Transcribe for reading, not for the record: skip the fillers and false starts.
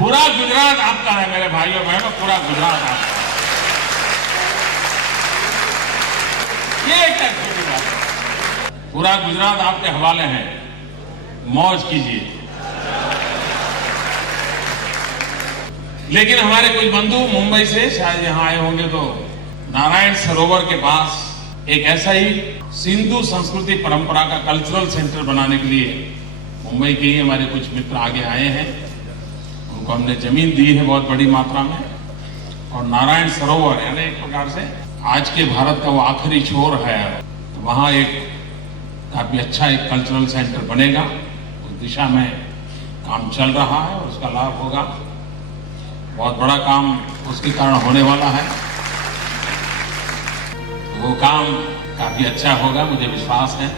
पूरा गुजरात आपका है मेरे भाइयों बहनों, पूरा गुजरात आपका है। ये क्या छोटी बात है, पूरा गुजरात आपके हवाले है, मौज कीजिए। लेकिन हमारे कुछ बंधु मुंबई से शायद यहां आए होंगे तो नारायण सरोवर के पास एक ऐसा ही सिंधु संस्कृति परंपरा का कल्चरल सेंटर बनाने के लिए मुंबई के ही हमारे कुछ मित्र आगे आए हैं। उनको हमने जमीन दी है बहुत बड़ी मात्रा में, और नारायण सरोवर यानी एक प्रकार से आज के भारत का वो आखिरी छोर है, तो वहाँ एक काफी अच्छा एक कल्चरल सेंटर बनेगा। उस दिशा में काम चल रहा है और उसका लाभ होगा, बहुत बड़ा काम उसके कारण होने वाला है। वो काम काफी अच्छा होगा, मुझे विश्वास है।